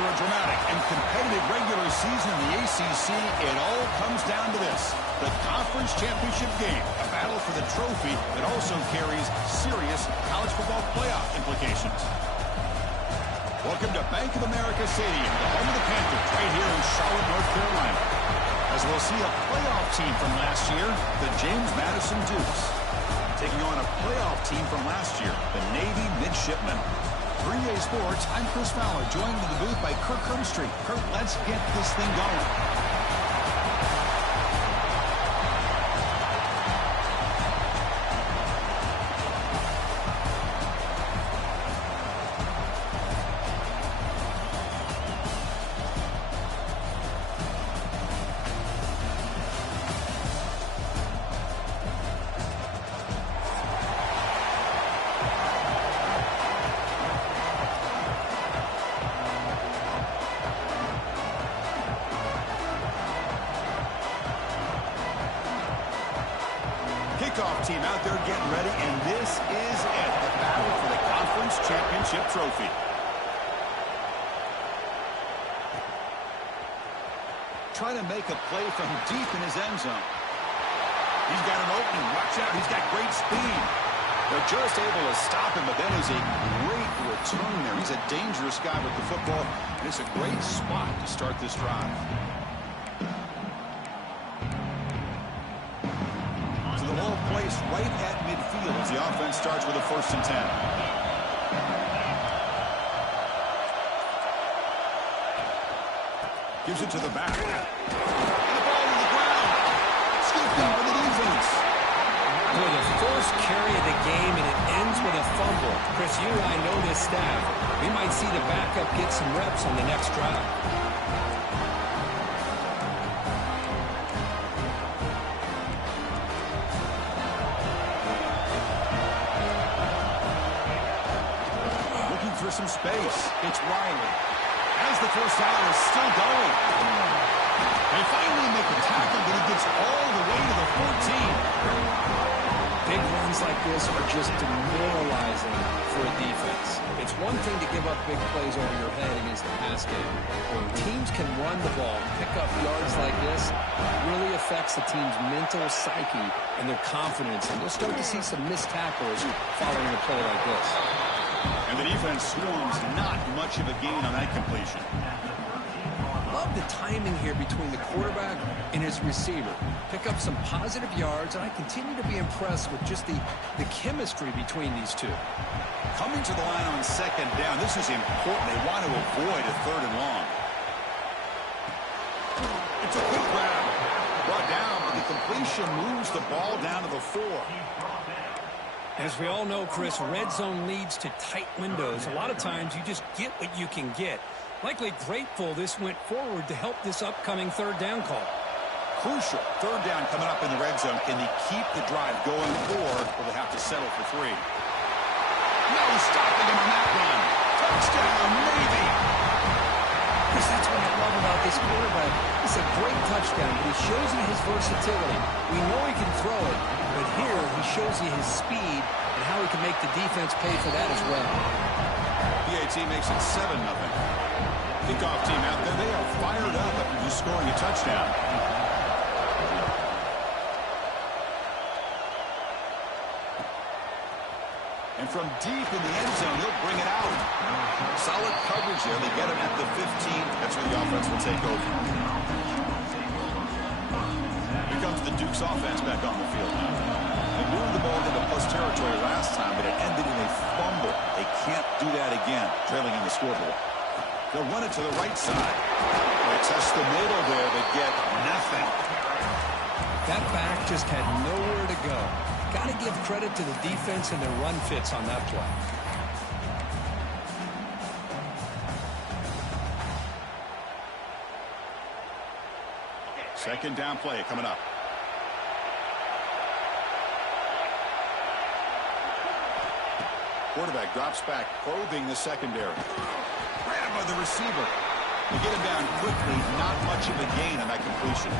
After a dramatic and competitive regular season in the ACC, it all comes down to this: the conference championship game, a battle for the trophy that also carries serious college football playoff implications. Welcome to Bank of America Stadium, the home of the Panthers, right here in Charlotte, North Carolina. As we'll see a playoff team from last year, the James Madison Dukes, taking on a playoff team from last year, the Navy Midshipmen. 3A Sports, I'm Chris Fowler, joined in the booth by Kirk Herbstreit. Kirk, let's get this thing going. Kickoff team out there getting ready, and this is it, the battle for the conference championship trophy. Trying to make a play from deep in his end zone. He's got an opening. Watch out. He's got great speed. They're just able to stop him, but then there's a great return there. He's a dangerous guy with the football, and it's a great spot to start this drive. Placed right at midfield as the offense starts with a 1st and 10. Gives it to the back. And the ball to the ground. Scooped up for the defense. Boy, the first carry of the game, and it ends with a fumble. Chris, you and I know this staff. We might see the backup get some reps on the next drive. Some space. It's Riley. As the first down is still going. They finally make a tackle, but he gets all the way to the 14. Big runs like this are just demoralizing for a defense. It's one thing to give up big plays over your head against the pass game. When teams can run the ball, pick up yards like this, it really affects the team's mental psyche and their confidence. And you'll start to see some missed tackles following a play like this. And the defense swarms not much of a gain on that completion. Love the timing here between the quarterback and his receiver. Pick up some positive yards, and I continue to be impressed with just the chemistry between these two. Coming to the line on 2nd down, this is important. They want to avoid a 3rd and long. It's a quick grab. Brought down, but the completion moves the ball down to the 4. As we all know, Chris, red zone leads to tight windows. A lot of times you just get what you can get. Likely grateful this went forward to help this upcoming 3rd down call. Crucial 3rd down coming up in the red zone. Can they keep the drive going, or will they have to settle for 3? No stopping him on that run. Touchdown, maybe. Chris, that's what I love about this quarterback. It's a great touchdown, but he shows you his versatility. We know he can throw it, but here he shows you his speed and how he can make the defense pay for that as well. PAT makes it 7-0. Kickoff team out there. They are fired up after just scoring a touchdown. And from deep in the end zone, he'll bring it out. Solid coverage there. They get him at the 15. That's where the offense will take over. Here comes the Duke's offense back on the field now. They moved the ball into plus territory last time, but it ended in a fumble. They can't do that again, trailing in the scoreboard. They'll run it to the right side. They test the middle there, but get nothing. That back just had nowhere to go. Got to give credit to the defense and their run fits on that play. 2nd down play coming up. Quarterback drops back, probing the secondary. Grab by the receiver. They get him down quickly. Not much of a gain on that completion.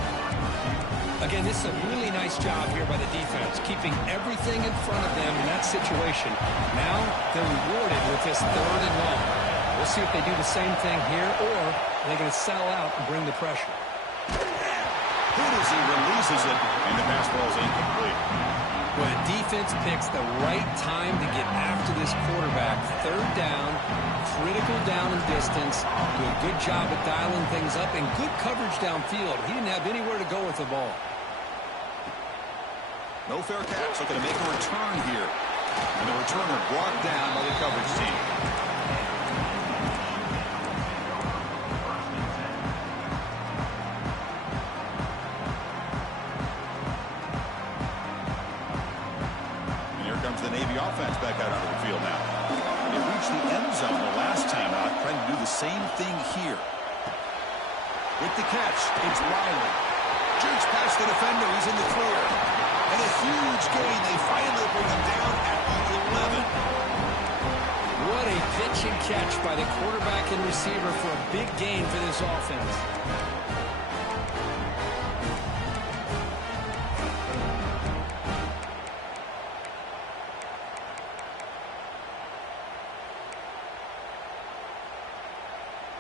Again, this is a really nice job here by the defense, keeping everything in front of them in that situation. Now they're rewarded with this 3rd and long. We'll see if they do the same thing here, or are they going to settle out and bring the pressure. Good as he releases it, and the pass ball is incomplete. Well, the defense picks the right time to get after this quarterback. Third down, critical down and distance. Do a good job of dialing things up, and good coverage downfield. He didn't have anywhere to go with the ball. No fair catch. Looking to make a return here. And the returner brought down by the coverage team. And here comes the Navy offense back out onto the field now. They reached the end zone the last time out, trying to do the same thing here. With the catch, it's Riley. Jukes past the defender. He's in the clear. And a huge gain. They finally bring him down at the 11. What a pitch and catch by the quarterback and receiver for a big gain for this offense.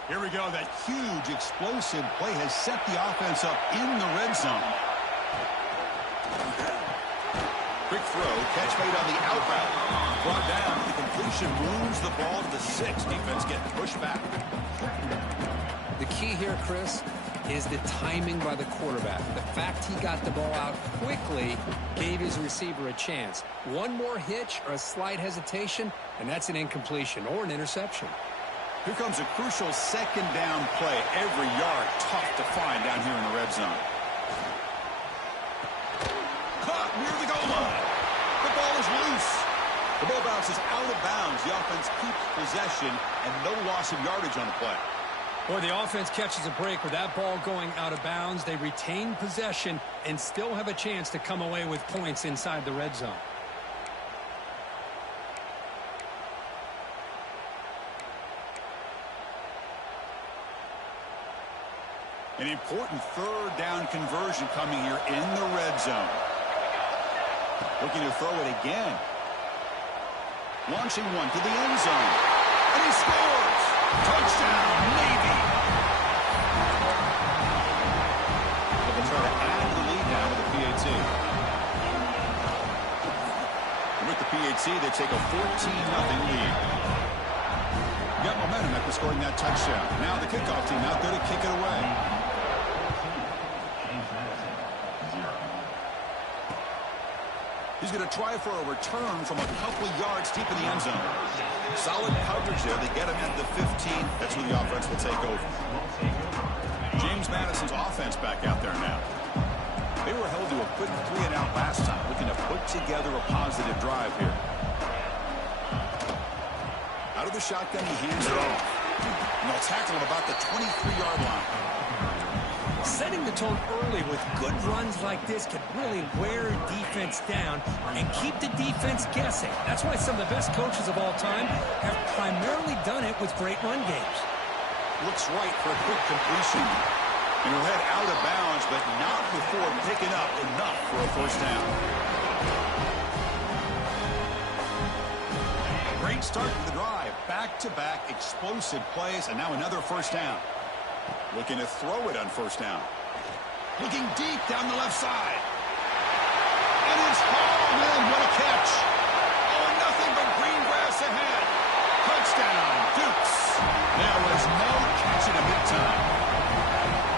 Here we go. That huge explosive play has set the offense up in the red zone. Quick throw, catch made on the out route. Brought down, the completion moves the ball to the 6. Defense getting pushed back. The key here, Chris, is the timing by the quarterback. The fact he got the ball out quickly gave his receiver a chance. One more hitch or a slight hesitation, and that's an incompletion or an interception. Here comes a crucial second down play. Every yard tough to find down here in the red zone. Caught near the goal line. The ball is loose. The ball bounces out of bounds. The offense keeps possession and no loss of yardage on the play. Boy, the offense catches a break with that ball going out of bounds. They retain possession and still have a chance to come away with points inside the red zone. An important third down conversion coming here in the red zone. Looking to throw it again. Launching one to the end zone. And he scores! Touchdown, Navy! They'll try to add to the lead now with the PAT. And with the PAT, they take a 14-0 lead. Got momentum after scoring that touchdown. Now the kickoff team out there to kick it away. He's going to try for a return from a couple of yards deep in the end zone. Solid coverage there. They get him at the 15. That's where the offense will take over. James Madison's offense back out there now. They were held to a quick 3-and-out last time, looking to put together a positive drive here. Out of the shotgun, he hands it off. And they'll tackle him about the 23-yard line. Setting the tone early with good runs like this can really wear defense down and keep the defense guessing. That's why some of the best coaches of all time have primarily done it with great run games. Looks right for a quick completion. And he'll head out of bounds, but not before picking up enough for a first down. Great start to the drive. Back-to-back explosive plays, and now another first down. Looking to throw it on first down. Looking deep down the left side. And it's hauled in. What a catch. Oh, nothing but green grass ahead. Touchdown, Dukes. There was no catching him in time.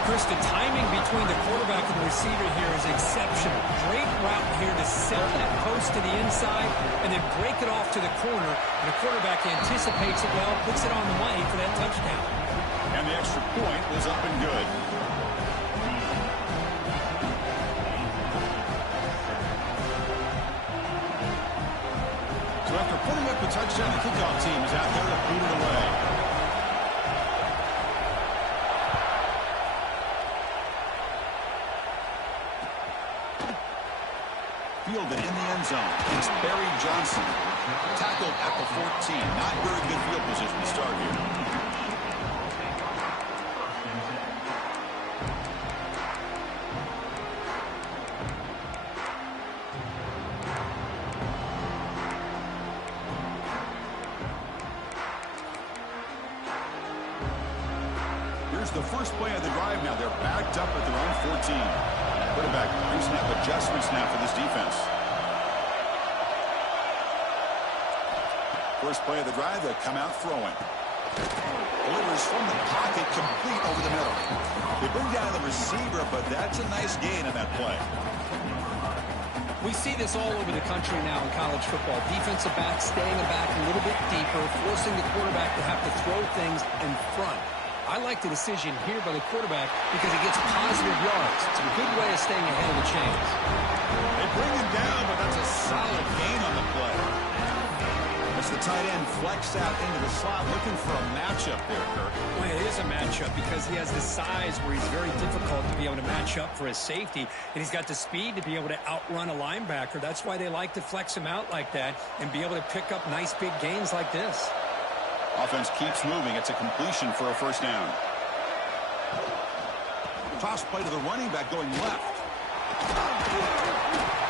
Chris, the timing between the quarterback and the receiver here is exceptional. Great route here to set that post to the inside and then break it off to the corner. And the quarterback anticipates it well, puts it on the money for that touchdown. And the extra point was up and good. So after putting up the touchdown, the kickoff team is out there to boot it away. Fielded in the end zone. It's Barry Johnson. Tackled at the 14. Not very good field position to start here. backed up at their own 14. Quarterback pre-snap adjustments now for this defense. First play of the drive, they come out throwing. Delivers from the pocket, complete over the middle. They bring down the receiver, but that's a nice gain on that play. We see this all over the country now in college football. Defensive backs staying back a little bit deeper, forcing the quarterback to have to throw things in front. I like the decision here by the quarterback because he gets positive yards. It's a good way of staying ahead of the chains. They bring him down, but that's a solid gain on the play. As the tight end flexed out into the slot, looking for a matchup there, Kirk. Well, it is a matchup because he has the size where he's very difficult to be able to match up for his safety, and he's got the speed to be able to outrun a linebacker. That's why they like to flex him out like that and be able to pick up nice big gains like this. Offense keeps moving. It's a completion for a first down. Toss play to the running back going left.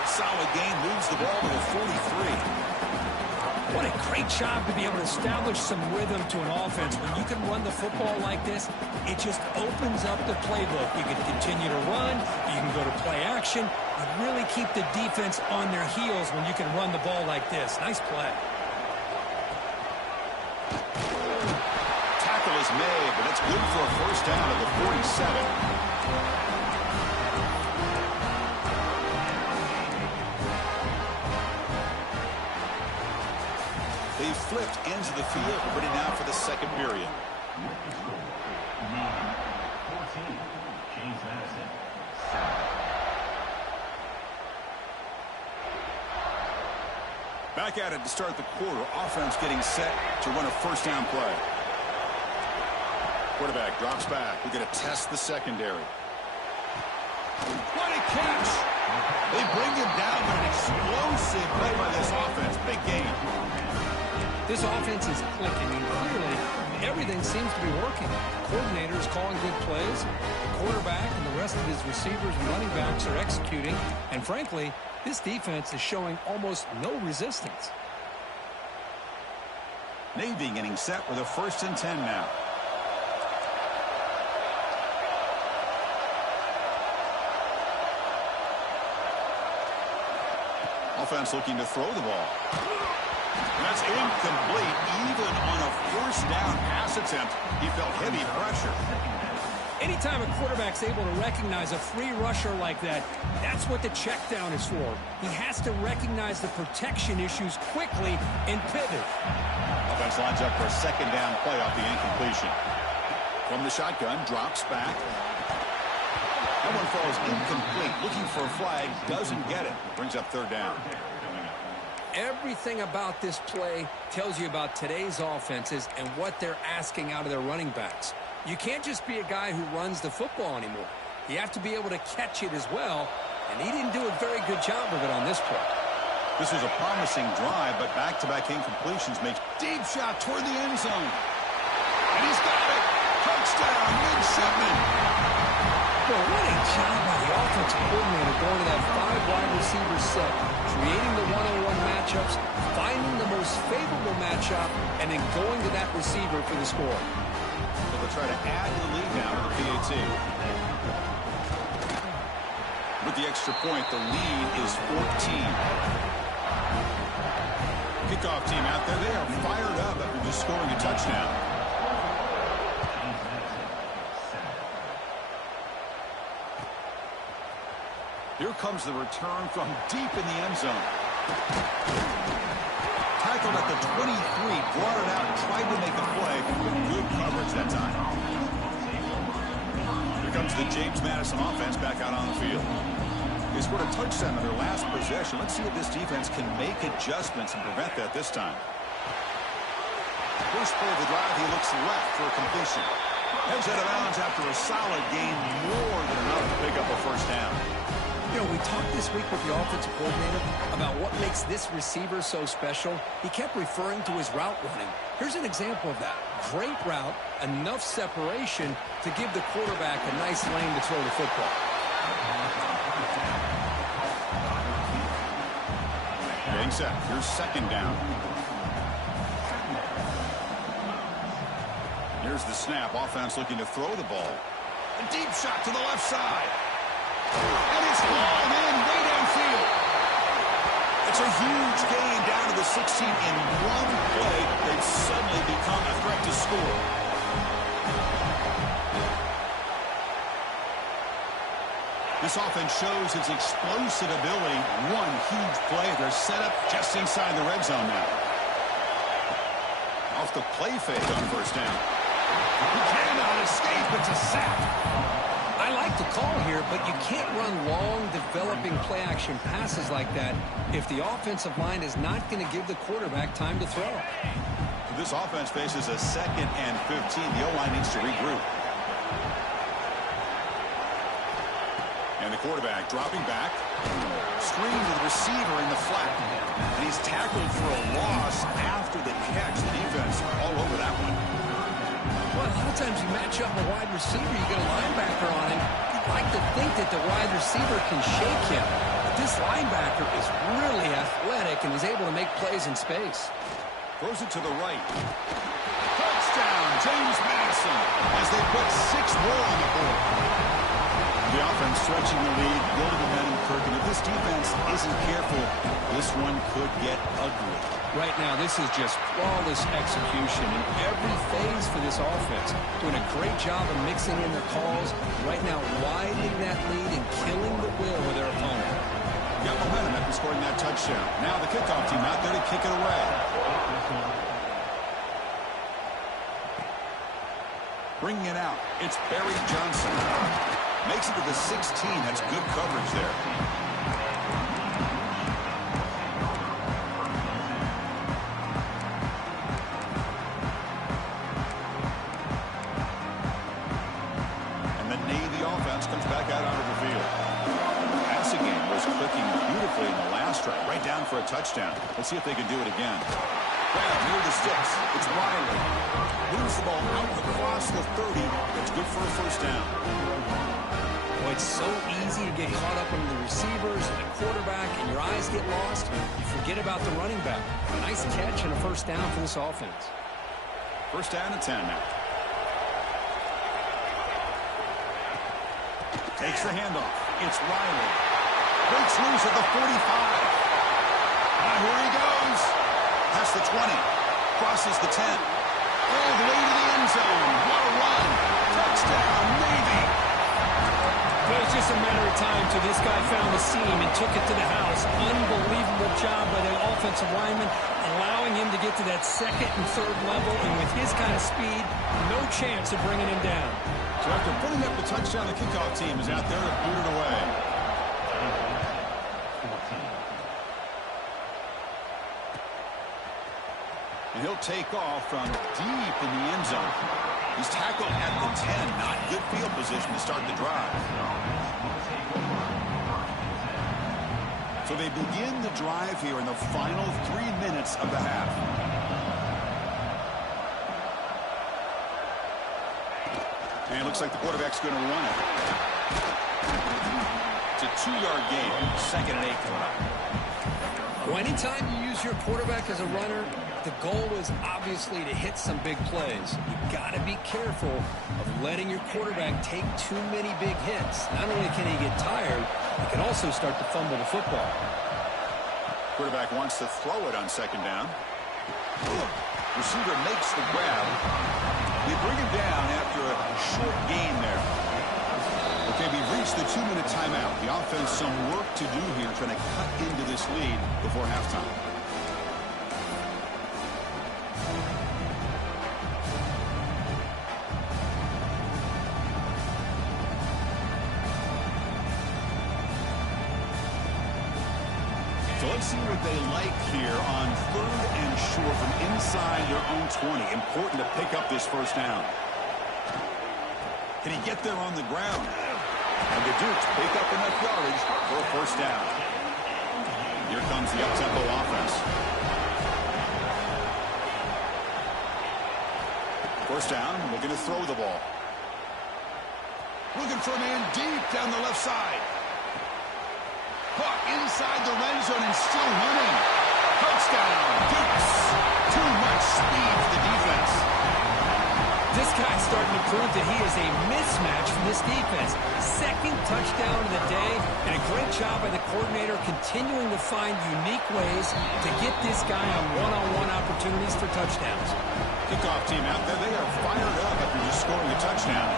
Solid gain, moves the ball to the 43. What a great job to be able to establish some rhythm to an offense. When you can run the football like this, it just opens up the playbook. You can continue to run, you can go to play action, and really keep the defense on their heels when you can run the ball like this. Nice play. Tackle is made, but it's good for a first down at the 47. They flipped ends of the field, ready now for the second period. Back at it to start the quarter. Offense getting set to run a first down play. Quarterback drops back. We're going to test the secondary. What a catch! They bring him down with an explosive play by this offense. Big gain. This offense is clicking, and clearly everything seems to be working. The coordinator is calling good plays. The quarterback and the rest of his receivers and running backs are executing. And frankly, this defense is showing almost no resistance. Navy getting set with a 1st and 10 now. Offense looking to throw the ball. That's incomplete. Even on a first down pass attempt, he felt heavy pressure. Anytime a quarterback's able to recognize a free rusher like that, that's what the check down is for. He has to recognize the protection issues quickly and pivot. Offense lines up for a second down play off the incompletion. From the shotgun, drops back. That one falls incomplete. Looking for a flag, doesn't get it. Brings up third down. Everything about this play tells you about today's offenses and what they're asking out of their running backs. You can't just be a guy who runs the football anymore. You have to be able to catch it as well, and he didn't do a very good job of it on this play. This was a promising drive, but back-to-back incompletions makes deep shot toward the end zone. And he's got it. Touchdown, Midshipman. Well, what a job by the offensive coordinator going to that 5-wide receiver set, creating the one-on-one matchups, finding the most favorable matchup, and then going to that receiver for the score. So they'll try to add to the lead now to the PAT. With the extra point, the lead is 14. Kickoff team out there, they are fired up after just scoring a touchdown. Here comes the return from deep in the end zone. Tackled at the 23, brought it out, tried to make a play. Good coverage that time. Here comes the James Madison offense back out on the field. They scored a touchdown in their last possession. Let's see if this defense can make adjustments and prevent that this time. First play of the drive, he looks left for a completion. Heads out of bounds after a solid gain, more than enough to pick up a first down. You know, we talked this week with the offensive coordinator about what makes this receiver so special. He kept referring to his route running. Here's an example of that. Great route, enough separation to give the quarterback a nice lane to throw the football. Getting set. Here's second down. Here's the snap. Offense looking to throw the ball. A deep shot to the left side. And it's hauled in way downfield. It's a huge gain down to the 16 in one play. They've suddenly become a threat to score. This offense shows its explosive ability. One huge play. They're set up just inside the red zone now. Off the play fake on first down. He cannot escape. It's a sack. I like the call here, but you can't run long, developing play-action passes like that if the offensive line is not going to give the quarterback time to throw. This offense faces a 2nd and 15. The O-line needs to regroup. And the quarterback dropping back. Screen to the receiver in the flat. And he's tackled for a loss after the catch. The defense all over that one. Well, a lot of times you match up a wide receiver, you get a linebacker on him. You'd like to think that the wide receiver can shake him. But this linebacker is really athletic and is able to make plays in space. Throws it to the right. Touchdown, James Madison, as they put 6 more on the board. The offense stretching the lead, building momentum, Kirk. And if this defense isn't careful, this one could get ugly. Right now, this is just flawless execution in every phase for this offense. Doing a great job of mixing in their calls. Right now, widening that lead and killing the will of their opponent. Got momentum after scoring that touchdown. Now the kickoff team out there to kick it away. Bringing it out, it's Barry Johnson. Makes it to the 16. That's good coverage there. And the Navy offense comes back out onto the field. Passing game was clicking beautifully in the last drive. Right down for a touchdown. Let's see if they can do it again. Grab near the sticks. It's Riley. Moves the ball out across the 30. That's good for a first down. Boy, it's so easy to get caught up in the receivers and the quarterback, and your eyes get lost. You forget about the running back. Nice catch and a first down for this offense. First down and 10 now. Takes the handoff. It's Riley. Breaks loose at the 45. Here he goes. Past the 20. Crosses the 10. All the way to the end zone. What a run. Touchdown, Navy. It was just a matter of time till this guy found the seam and took it to the house. Unbelievable job by the offensive lineman, allowing him to get to that 2nd and 3rd level. And with his kind of speed, no chance of bringing him down. So after putting up the touchdown, the kickoff team is out there to boot it away. And he'll take off from deep in the end zone. He's tackled at the 10. Not good field position to start the drive. So they begin the drive here in the final 3 minutes of the half. And it looks like the quarterback's going to run it. It's a 2-yard gain. 2nd and 8 coming up. Well, anytime you use your quarterback as a runner, the goal is obviously to hit some big plays. You've got to be careful of letting your quarterback take too many big hits. Not only can he get tired, he can also start to fumble the football. Quarterback wants to throw it on 2nd down. Receiver makes the grab. They bring him down after a short gain there. Okay, we've reached the 2-minute timeout. The offense some work to do here, trying to cut into this lead before halftime. So let's see what they like here on 3rd and short from inside their own 20. Important to pick up this first down. Can he get there on the ground? And the Dukes pick up enough yardage for a first down. Here comes the up-tempo offense. First down, looking to throw the ball. Looking for a man deep down the left side. Caught inside the red zone and still running. Touchdown, Dukes. Too much speed for the defense. This guy's starting to prove that he is a mismatch for this defense. Second touchdown of the day, and a great job by the coordinator continuing to find unique ways to get this guy on one-on-one opportunities for touchdowns. Kickoff team out there, they are fired up after just scoring a touchdown.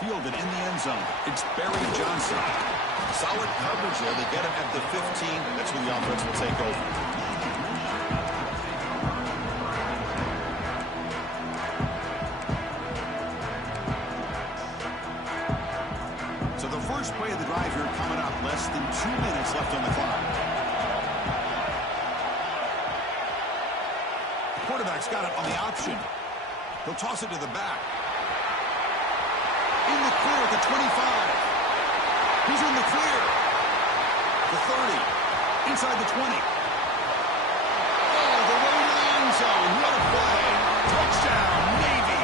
Fielded in the end zone. It's Barry Johnson. Solid coverage there. They get him at the 15. That's when the offense will take over. So the first play of the drive here coming up. Less than 2 minutes left on the clock. The quarterback's got it on the option. He'll toss it to the back. In the clear at the 25. He's in the clear. The 30. Inside the 20. Oh, the way to the end zone. What a play. Touchdown, Navy.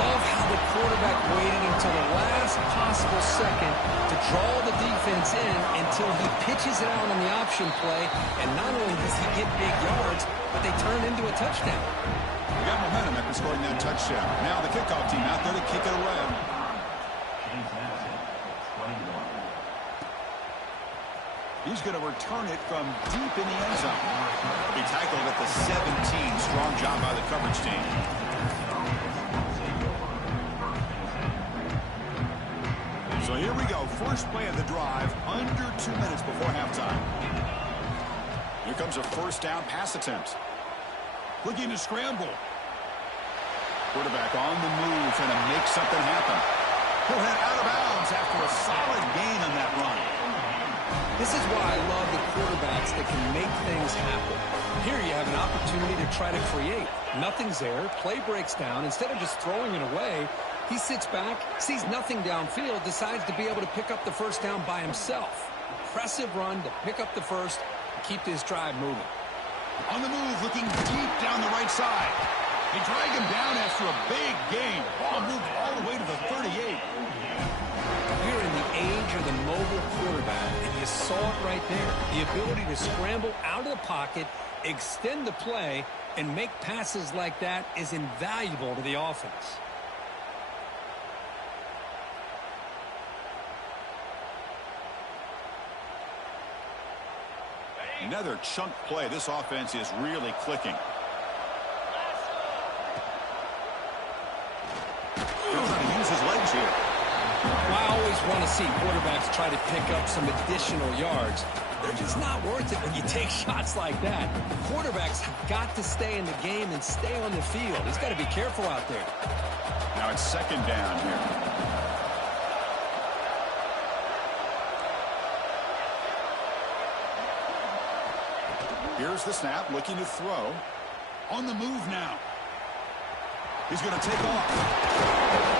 Love how the quarterback waited until the last possible second to draw the defense in until he pitches it out on the option play. And not only does he get big yards, but they turn into a touchdown. We got momentum after scoring that touchdown. Now the kickoff team out there to kick it away. He's going to return it from deep in the end zone. He tackled at the 17. Strong job by the coverage team. So here we go. First play of the drive. Under 2 minutes before halftime. Here comes a first down pass attempt. Looking to scramble. Quarterback on the move, trying to make something happen. He'll head out of bounds after a solid gain on that run. This is why I love the quarterbacks that can make things happen. Here you have an opportunity to try to create. Nothing's there. Play breaks down. Instead of just throwing it away, he sits back, sees nothing downfield, decides to be able to pick up the first down by himself. Impressive run to pick up the first and keep this drive moving. On the move, looking deep down the right side. They drag him down after a big gain. Ball moved all the way to the 38. We're in the age of the mobile quarterback, and you saw it right there. The ability to scramble out of the pocket, extend the play, and make passes like that is invaluable to the offense. Another chunk play. This offense is really clicking. He'll try to use his legs here. I always want to see quarterbacks try to pick up some additional yards. They're just not worth it when you take shots like that. Quarterbacks have got to stay in the game and stay on the field. He's got to be careful out there. Now it's second down here. Here's the snap, looking to throw. On the move now. He's going to take off.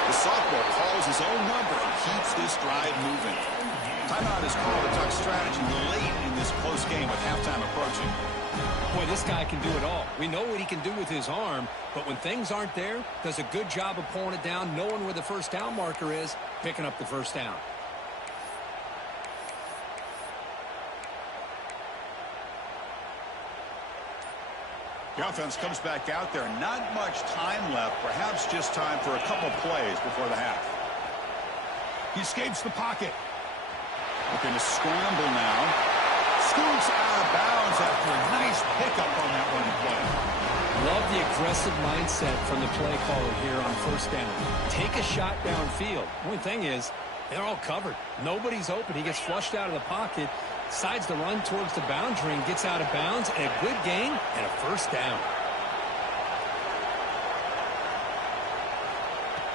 The sophomore calls his own number and keeps this drive moving. Timeout is called to talk strategy late in this close game with halftime approaching. Boy, this guy can do it all. We know what he can do with his arm, but when things aren't there, does a good job of pulling it down, knowing where the first down marker is, picking up the first down. The offense comes back out there. Not much time left. Perhaps just time for a couple plays before the half. He escapes the pocket. Looking to scramble now. Scoots out of bounds after a nice pickup on that running play. Love the aggressive mindset from the play caller here on first down. Take a shot downfield. Only thing is, they're all covered. Nobody's open. He gets flushed out of the pocket. Decides to run towards the boundary and gets out of bounds, and a good gain and a first down.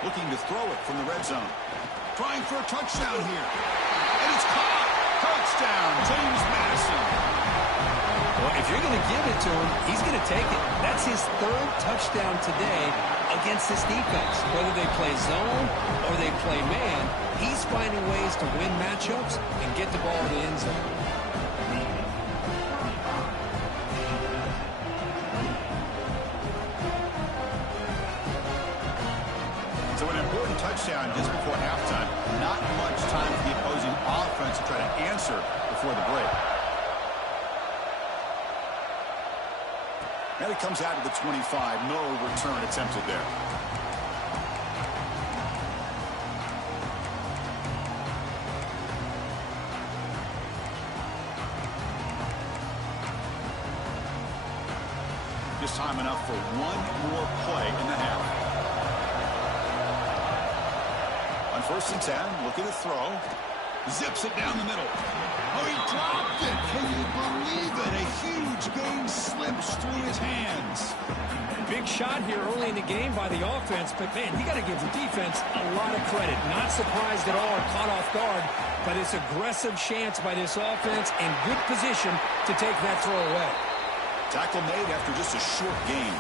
Looking to throw it from the red zone. Trying for a touchdown here. And it's caught. Touchdown, James Madison. Well, if you're going to give it to him, he's going to take it. That's his third touchdown today against this defense. Whether they play zone or they play man, he's finding ways to win matchups and get the ball to the end zone. So an important touchdown just before halftime. Not much time for the opposing offense to try to answer before the break. And it comes out to the 25. No return attempted there. Just time enough for one more play in the half. On 1st and 10, look at the throw. Zips it down the middle. Oh, he dropped it. Can you believe it? A huge gain slips through his hands. Big shot here early in the game by the offense, but, man, you got to give the defense a lot of credit. Not surprised at all or caught off guard by this aggressive chance by this offense and good position to take that throw away. Tackle made after just a short gain.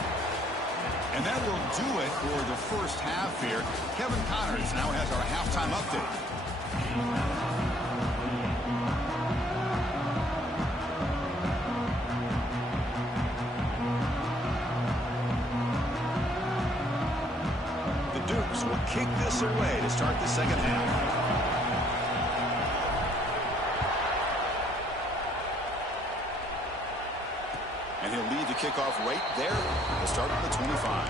And that will do it for the first half here. Kevin Connors now has our halftime update. The Dukes will kick this away to start the second half. And he'll lead the kickoff right there. We'll start at the 25.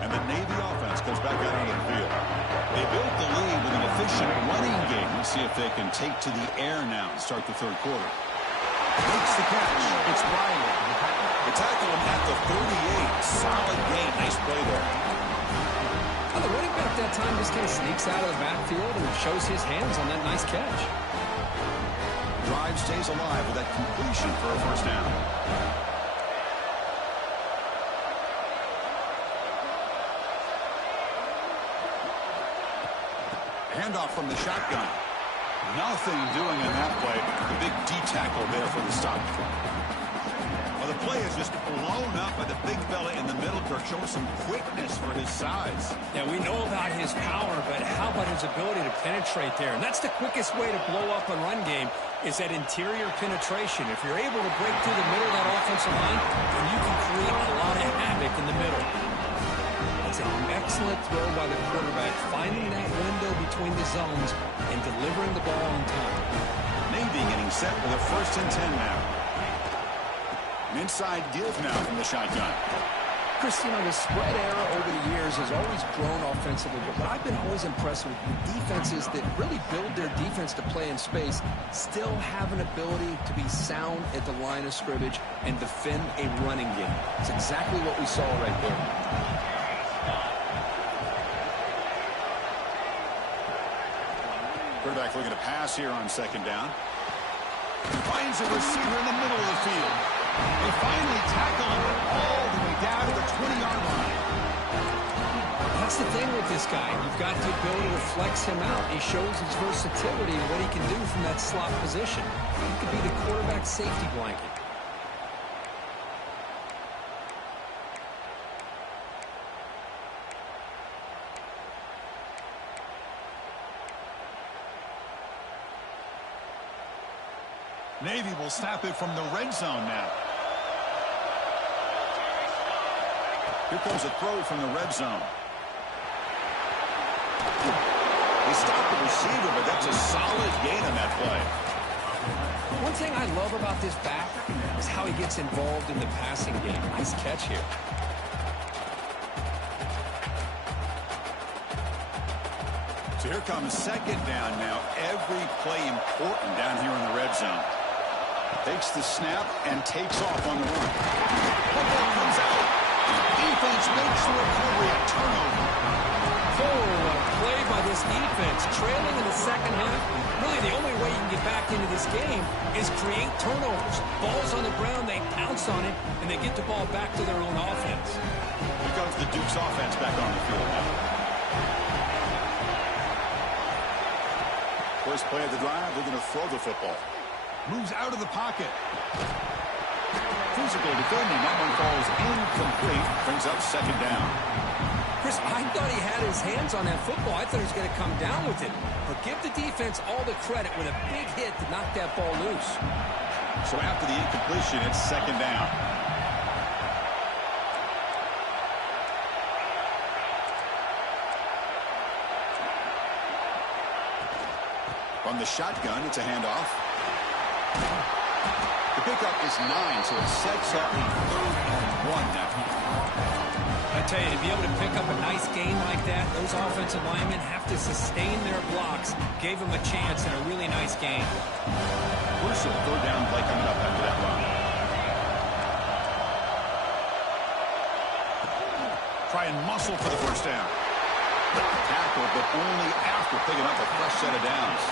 And the Navy offense comes back out on the field. They built the lead with an efficient running game. Let's see if they can take to the air now and start the third quarter. Makes the catch. It's Riley. They tackle him at the 38. Solid gain. Nice play there. Well, the running back that time just kind of sneaks out of the backfield and shows his hands on that nice catch. Drive stays alive with that completion for a first down. Handoff from the shotgun. Nothing doing in that play. The big D tackle there for the stop. Well, the play is just blown up by the big fella in the middle, Kirk, showing some quickness for his size. Yeah, we know about his power, but how about his ability to penetrate there? And that's the quickest way to blow up a run game is that interior penetration. If you're able to break through the middle of that offensive line, then you can create a lot of havoc in the middle. That's an excellent throw by the quarterback, finding that window between the zones and delivering the ball on time. Navy getting set with a 1st and 10 now. An inside give now from the shotgun. Chris, you know, the spread era over the years has always grown offensively, but what I've been always impressed with defenses that really build their defense to play in space still have an ability to be sound at the line of scrimmage and defend a running game. It's exactly what we saw right there. Quarterback looking to pass here on 2nd down. Finds a receiver in the middle of the field. They finally tackle him all the way down to the 20-yard line. That's the thing with this guy. You've got the ability to flex him out. He shows his versatility and what he can do from that slot position. He could be the quarterback safety blanket. Navy will snap it from the red zone now. Here comes a throw from the red zone. He stopped the receiver, but that's a solid gain on that play. One thing I love about this back is how he gets involved in the passing game. Nice catch here. So here comes 2nd down now. Every play important down here in the red zone. Takes the snap and takes off on the run. Football comes out. Defense makes the recovery, a turnover. Oh, what a play by this defense. Trailing in the second half. Really, the only way you can get back into this game is create turnovers. Ball's on the ground, they pounce on it, and they get the ball back to their own offense. Here comes the Dukes offense back on the field now. First play of the drive, they're going to throw the football. Moves out of the pocket. Physical defending. That one falls incomplete. Brings up 2nd down. Chris, I thought he had his hands on that football. I thought he was going to come down with it. But give the defense all the credit with a big hit to knock that ball loose. So after the incompletion, it's 2nd down. From the shotgun, it's a handoff. The pickup is 9, so it sets up a 3rd and 1 now. I tell you, to be able to pick up a nice gain like that, those offensive linemen have to sustain their blocks. Gave them a chance and a really nice gain. Crucial 3rd down play coming up after that run. Try and muscle for the 1st down. Tackle, but only after picking up a fresh set of downs.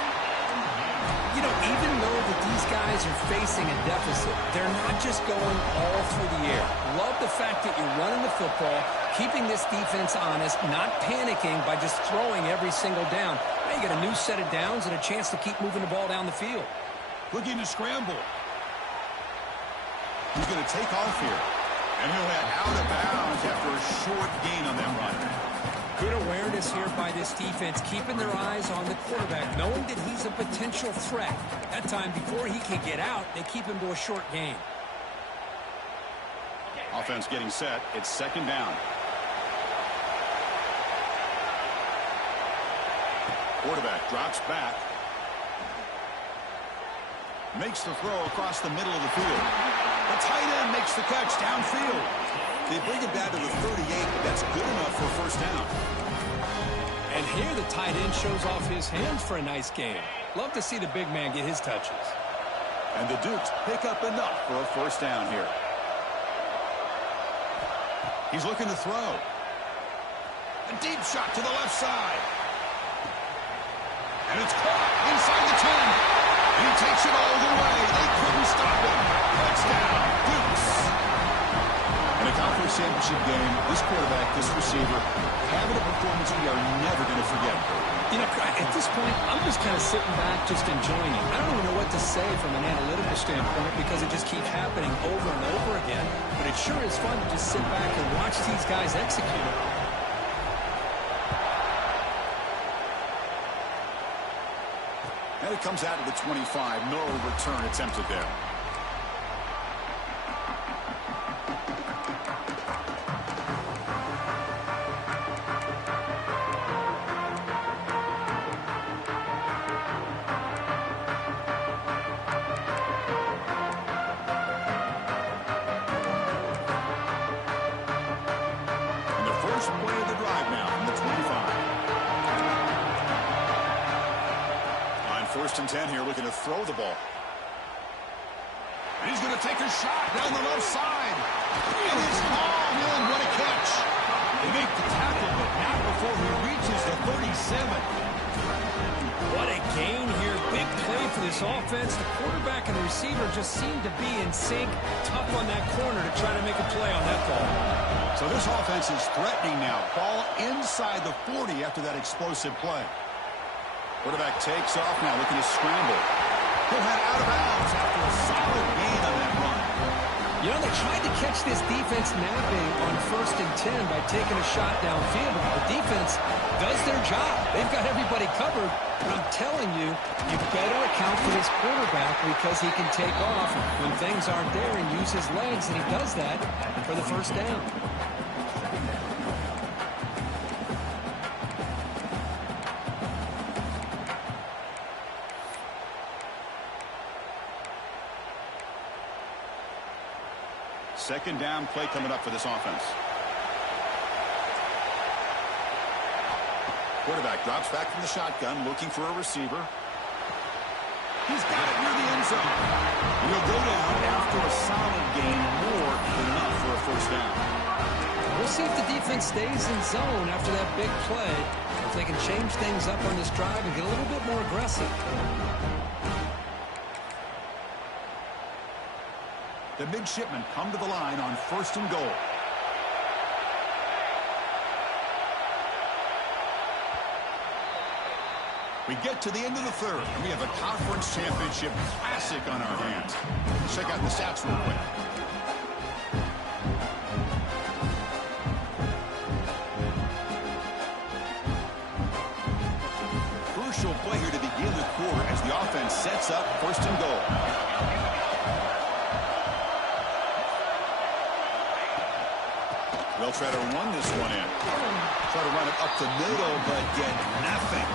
You know, even though that these guys are facing a deficit, they're not just going all through the air. Love the fact that you're running the football, keeping this defense honest, not panicking by just throwing every single down. Now you get a new set of downs and a chance to keep moving the ball down the field. Looking to scramble. He's going to take off here. And he'll head out of bounds after a short gain on that run. Good awareness here by this defense, keeping their eyes on the quarterback, knowing that he's a potential threat. That time, before he can get out, they keep him to a short gain. Offense getting set. It's 2nd down. Quarterback drops back. Makes the throw across the middle of the field. The tight end makes the catch downfield. They bring it down to the 38, but that's good enough for a 1st down. And here the tight end shows off his hands for a nice game. Love to see the big man get his touches. And the Dukes pick up enough for a 1st down here. He's looking to throw. A deep shot to the left side. And it's caught inside the 10. And he takes it all the way. They couldn't stop him. Touchdown, Dukes. In a conference championship game, this quarterback, this receiver, having a performance we are never going to forget. You know, at this point, I'm just kind of sitting back, just enjoying it. I don't even know what to say from an analytical standpoint because it just keeps happening over and over again. But it sure is fun to just sit back and watch these guys execute. And it comes out to the 25. No return attempted there. And the first play of the drive now from the 25. 1st and 10 here, looking to throw the ball. And he's going to take a shot down the left side. It is long in. What a catch. They make the tackle, but not before he reaches the 37. What a gain here. Big play for this offense. The quarterback and the receiver just seem to be in sync. Tough on that corner to try to make a play on that ball. So this offense is threatening now. Ball inside the 40 after that explosive play. Quarterback takes off now, looking to scramble. He'll head out of bounds after a solid gain on that run. You know, they tried to catch this defense napping on 1st and 10 by taking a shot downfield. But the defense does their job. They've got everybody covered. But I'm telling you, you better account for this quarterback because he can take off when things aren't there and use his legs, and he does that for the 1st down. Second down play coming up for this offense. Quarterback drops back from the shotgun, looking for a receiver. He's got it near the end zone. He'll go down after a solid gain, more than enough for a 1st down. We'll see if the defense stays in zone after that big play. If they can change things up on this drive and get a little bit more aggressive. The midshipmen come to the line on 1st and goal. We get to the end of the 3rd, and we have a conference championship classic on our hands. Check out the stats real quick. Crucial play here to begin the quarter as the offense sets up 1st and goal. They'll try to run this one in. Try to run it up the middle, but get nothing.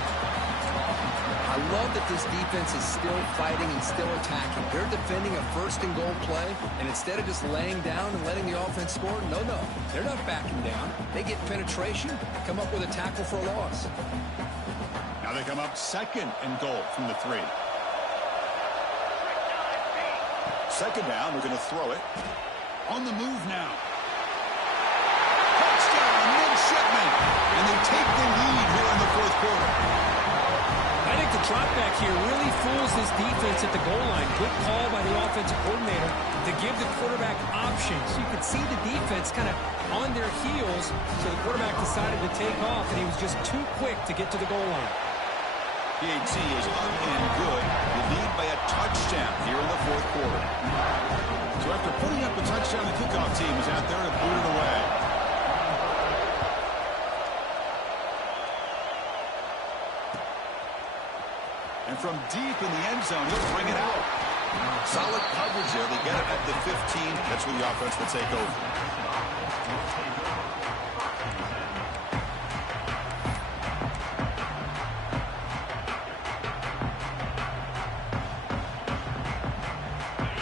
I love that this defense is still fighting and still attacking. They're defending a first-and-goal play, and instead of just laying down and letting the offense score, no, they're not backing down. They get penetration, come up with a tackle for a loss. Now they come up 2nd and goal from the 3. 2nd down, they're going to throw it. On the move now. Touchdown, midshipmen. And they take the lead here in the 4th quarter. I think the drop back here really fools this defense at the goal line. Good call by the offensive coordinator to give the quarterback options. You could see the defense kind of on their heels, so the quarterback decided to take off, and he was just too quick to get to the goal line. PAT is up and good. The lead by a touchdown here in the 4th quarter. So after putting up a touchdown, the kickoff team is out there to boot it away. And from deep in the end zone, he'll bring it out. Solid coverage there. They get it at the 15. That's where the offense will take over.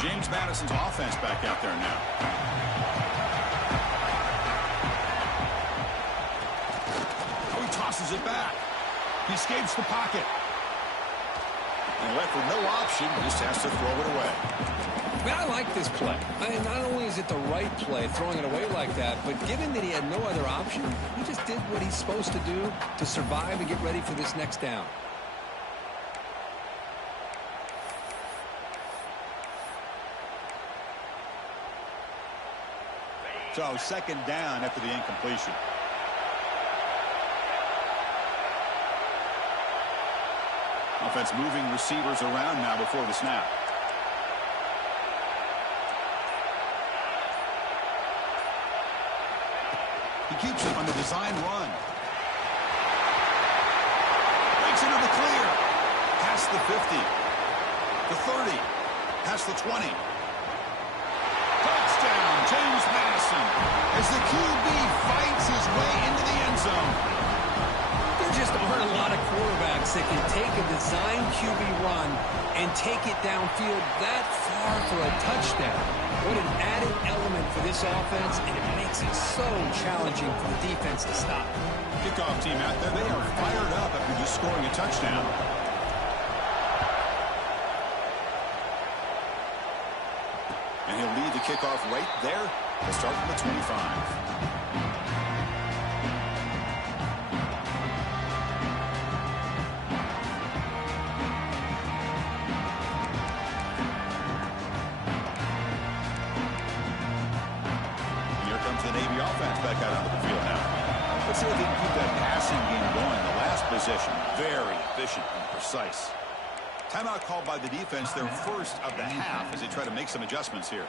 James Madison's offense back out there now. Oh, he tosses it back. He escapes the pocket. And left with no option, just has to throw it away. Man, I like this play. I mean, not only is it the right play, throwing it away like that, but given that he had no other option, he just did what he's supposed to do to survive and get ready for this next down. So 2nd down after the incompletion. Offense moving receivers around now before the snap. He keeps it on the design run. Breaks into the clear. Past the 50. The 30. Past the 20. Touchdown, James Madison, as the QB fights his way into the end zone. There just aren't a lot of quarterbacks that can take a design QB run and take it downfield that far for a touchdown. What an added element for this offense, and it makes it so challenging for the defense to stop. Kickoff team out there, they are fired up after just scoring a touchdown. And he'll lead the kickoff right there. He'll start from the 25. Back out onto the field now. Let's see if they can keep that passing game going. The last possession, very efficient and precise. Timeout called by the defense, their first of the half, as they try to make some adjustments here.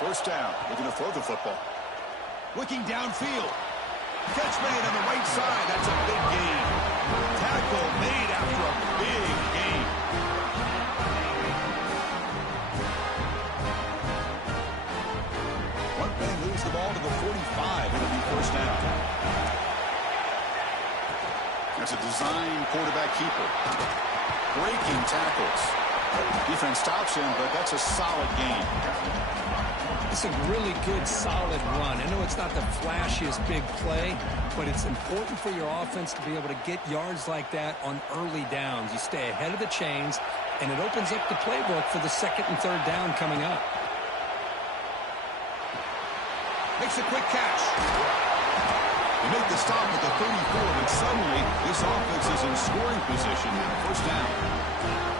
First down, they're going to throw the football. Looking downfield. Catch made on the right side. That's a big gain. Tackle made after a big gain. One play moves the ball to the 45. It'll be first down. That's a design quarterback keeper. Breaking tackles. Defense stops him, but that's a solid gain. It's a really good, solid run. I know it's not the flashiest big play, but it's important for your offense to be able to get yards like that on early downs. You stay ahead of the chains, and it opens up the playbook for the 2nd and 3rd down coming up. Makes a quick catch. They make the stop at the 34, but suddenly this offense is in scoring position. First down.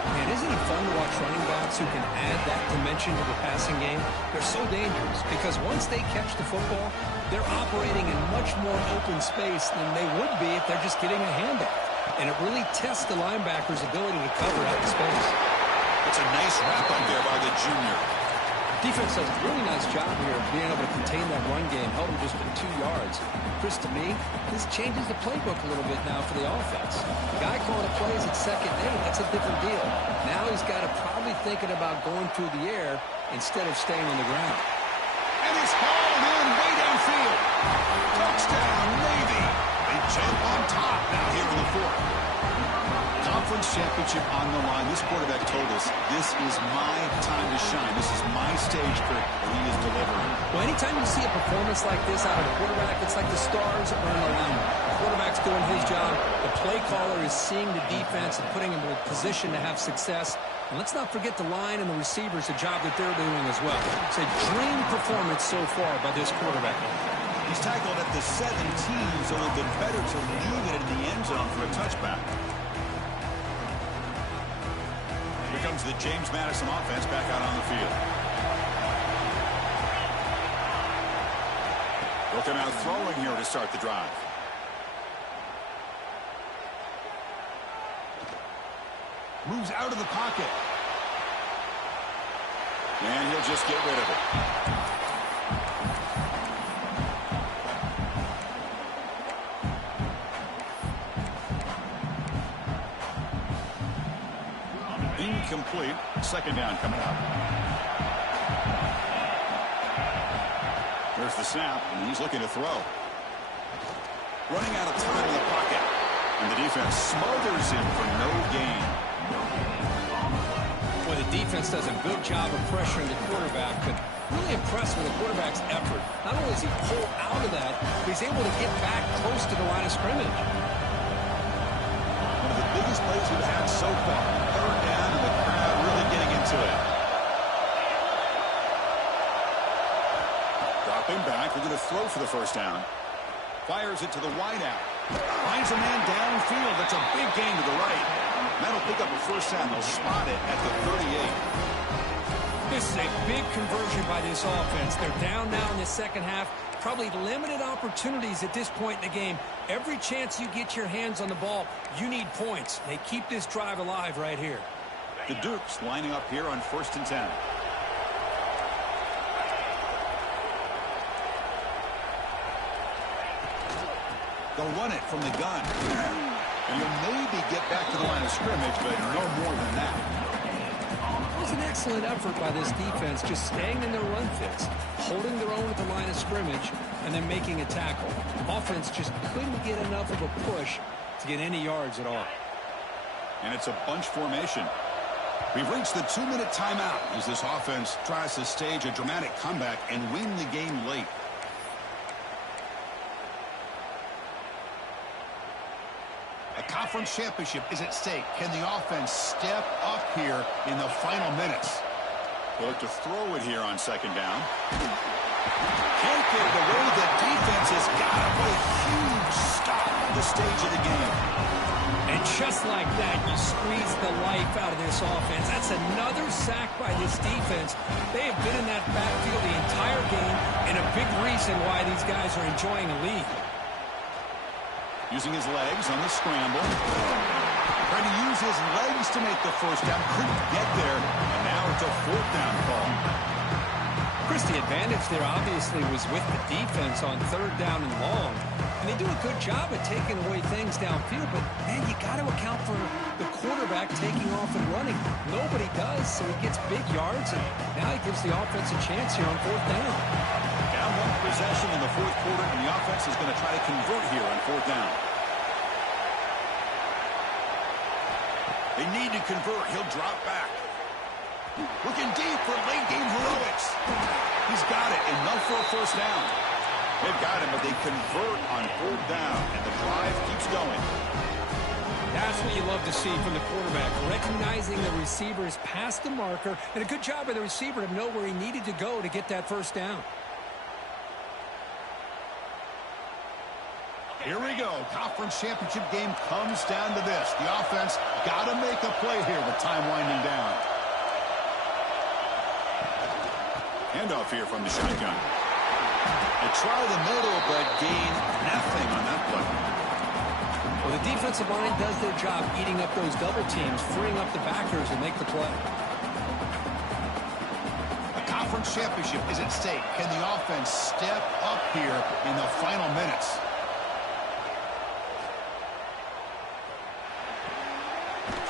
And isn't it fun to watch running backs who can add that dimension to the passing game? They're so dangerous because once they catch the football, they're operating in much more open space than they would be if they're just getting a handoff. And it really tests the linebacker's ability to cover out the space. It's a nice wrap up there by the junior. Defense does a really nice job here of being able to contain that run game, held him just at 2 yards. Chris, to me, this changes the playbook a little bit now for the offense. The guy calling the plays at 2nd and 8, that's a different deal. Now he's got to probably thinking about going through the air instead of staying on the ground. And it's hauled in way downfield. Touchdown, Navy. They jump on top now here in the 4th. Conference championship on the line. This quarterback told us, this is my time to shine. This is my stage, Kirk, and he is delivering. Well, anytime you see a performance like this out of a quarterback, it's like the stars are in alignment. The quarterback's doing his job. The play caller is seeing the defense and putting him in a position to have success. And let's not forget the line and the receivers, the job that they're doing as well. It's a dream performance so far by this quarterback. He's tackled at the 17, so it would have been better to leave it in the end zone for a touchback. Here comes the James Madison offense back out on the field. Looking out throwing here to start the drive. Moves out of the pocket. And he'll just get rid of it. Incomplete. 2nd down coming up. There's the snap, and he's looking to throw. Running out of time in the pocket. And the defense smothers him for no gain. Well, the defense does a good job of pressuring the quarterback, but really impressed with the quarterback's effort. Not only does he pull out of that, but he's able to get back close to the line of scrimmage. One of the biggest plays we've had so far. 3rd down, and the crowd really getting into it. Dropping back, we're going to throw for the 1st down. Fires it to the wideout. Finds a man downfield. That's a big gain to the right. That'll pick up a 1st down. They'll spot it at the 38. This is a big conversion by this offense. They're down now in the 2nd half. Probably limited opportunities at this point in the game. Every chance you get your hands on the ball, you need points. They keep this drive alive right here. The Dukes lining up here on 1st and 10. They'll run it from the gun. And you'll maybe get back to the line of scrimmage, but no more than that. It was an excellent effort by this defense, just staying in their run fits, holding their own at the line of scrimmage, and then making a tackle. Offense just couldn't get enough of a push to get any yards at all. And it's a bunch formation. We've reached the 2-minute timeout as this offense tries to stage a dramatic comeback and win the game late. A conference championship is at stake. Can the offense step up here in the final minutes? They look to throw it here on 2nd down. Can't get it away. The defense has got him. What a huge stop at the stage of the game. And just like that, you squeeze the life out of this offense. That's another sack by this defense. They have been in that backfield the entire game, and a big reason why these guys are enjoying a lead. Using his legs on the scramble. Trying to use his legs to make the 1st down. Couldn't get there, and now it's a 4th down call. Chris, the advantage there obviously was with the defense on 3rd down and long. And they do a good job at taking away things downfield, but, man, you got to account for the quarterback taking off and running. Nobody does, so he gets big yards, and now he gives the offense a chance here on 4th down. Down 1 possession in the 4th quarter, and the offense is going to try to convert here on 4th down. They need to convert. He'll drop back. Looking deep for late-game heroics. He's got it. Enough for a 1st down. They've got him, but they convert on 4th down, and the drive keeps going. That's what you love to see from the quarterback, recognizing the receivers past the marker, and a good job by the receiver to know where he needed to go to get that 1st down. Here we go. Conference championship game comes down to this. The offense got to make a play here with time winding down. Handoff here from the shotgun. They try the middle, but gain nothing on that play. Well, the defensive line does their job eating up those double teams, freeing up the backers and make the play. A conference conference championship is at stake. Can the offense step up here in the final minutes?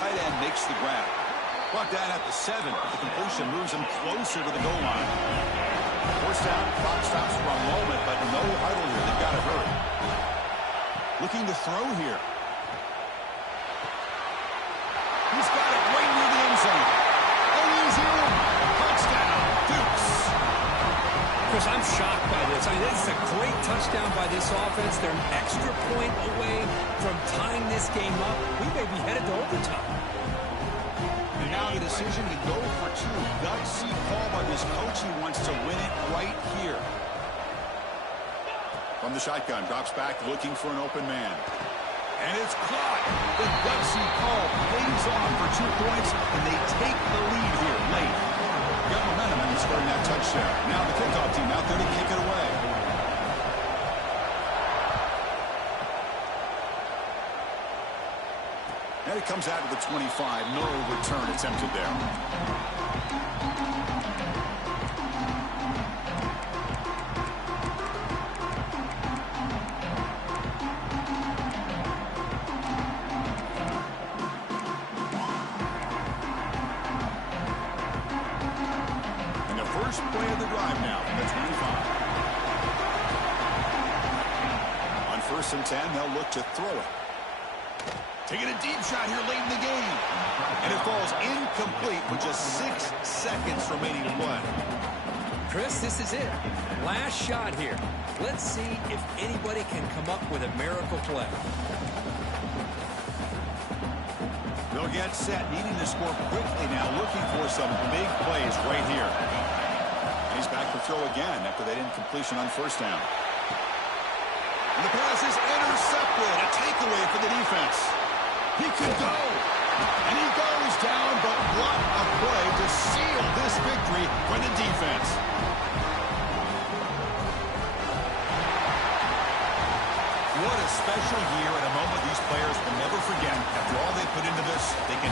Tight end makes the grab. Brought down at the 7. The completion moves him closer to the goal line. First down, clock stops for a moment, but no huddle here. They've got to hurry. Looking to throw here. He's got it right near the end zone. Oh, he's in. Touchdown, Dukes. Chris, I'm shocked by this. I mean, this is a great touchdown by this offense. They're an extra point away from tying this game up. We may be headed to overtime. And now the decision to go for 2. Gutsy call by this coach. He wants to win it right here. From the shotgun, drops back looking for an open man. And it's caught. The gutsy call pays off for 2 points, and they take the lead here late. Got momentum in scoring that touchdown. Now the kickoff team out there to kick it away. And it comes out to the 25. No return attempted there. First play of the drive now from the 25. On 1st and 10, they'll look to throw it. Taking a deep shot here late in the game. And it falls incomplete with just 6 seconds remaining to play. Chris, this is it. Last shot here. Let's see if anybody can come up with a miracle play. They'll get set, needing to score quickly now, looking for some big plays right here. He's back to throw again after that incompletion on 1st down. And the pass is intercepted. A takeaway for the defense. He could go. And he goes down, but what a play to seal this victory for the defense. What a special year and a moment these players will never forget. After all they put into this, they can